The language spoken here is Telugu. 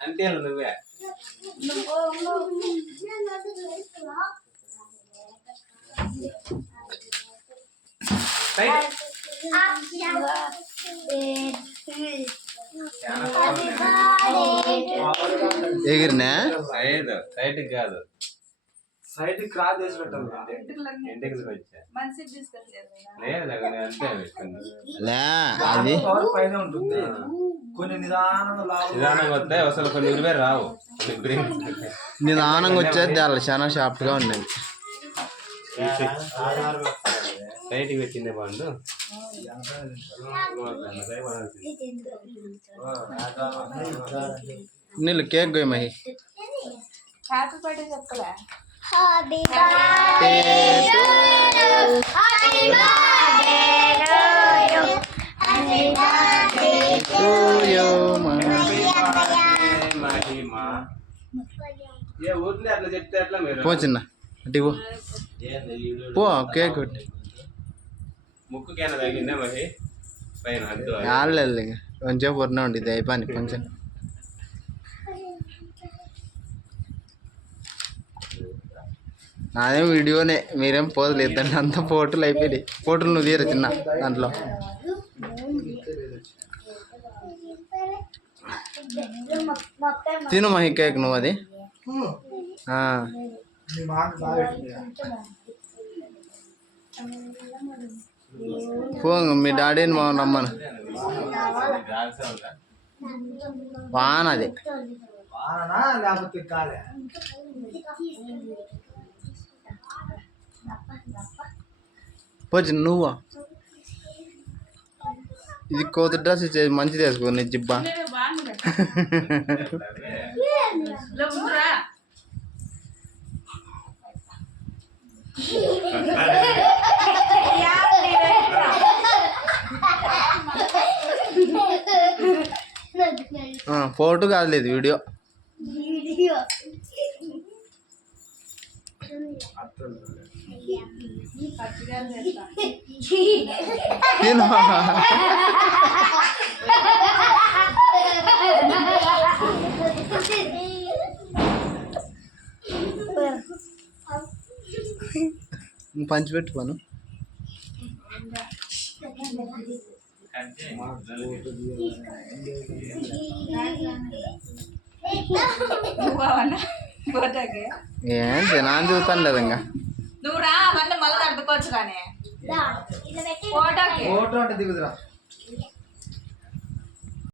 అంతే నువ్వే ఎగిరినా సైడ్ సైడ్ కాదు సైడ్ క్రాస్ చేసి పెట్టాలి. ఇంటికి వచ్చా లే అది పవర్ పైన ఉంటుంది. కొన్ని నిదానంగా వస్తాయి అసలు కొన్ని ఉరివే రావు. నిదానంగా వచ్చేది అలా చాలా షార్ప్ గా ఉండేది. బయటికి పెట్టిందే బాగుండు. నీళ్ళు కేక్ గోయి మహి. హ్యాపీ బర్త్డే చెప్పలే. Happy birthday to you. Happy birthday to you. Happy birthday to you. ఏ ఊరిని అట్లా చెప్తే అట్లా మీరు పో చిన్న అటు పో కేక్ కొట్టి ముక్కుకేనా తగ్గిందే మరి పైన అద్దు ఆడలేదు కొంచెం పొరనే ఉండేది అయిపోయి కొంచెం. నాదేం వీడియోనే మీరేం పోజులు ఇద్దండి. అంత ఫోటోలు అయిపోయాయి. ఫోటోలు నువ్వు తీర చిన్న దాంట్లో. తిను మహి కేక్ నువ్వు అది. పో మీ డాడీని మా నమ్మను వానది లేకపోతే కాలే. పోచి నువ్వు ఇది కోత డ్రెస్ ఇచ్చేది మంచిది వేసుకో నీ జిబ్బా. Photo కాదులేదు video. తిను పంచిపెట్టుకోను. ఏం జనాన్ని చూస్తాను లేదు ఇంకా. నువ్వు రా మళ్ళీ తట్టుకోవచ్చు కానీ ఫోటోకి ఫోటో అంటే దిగుదురా.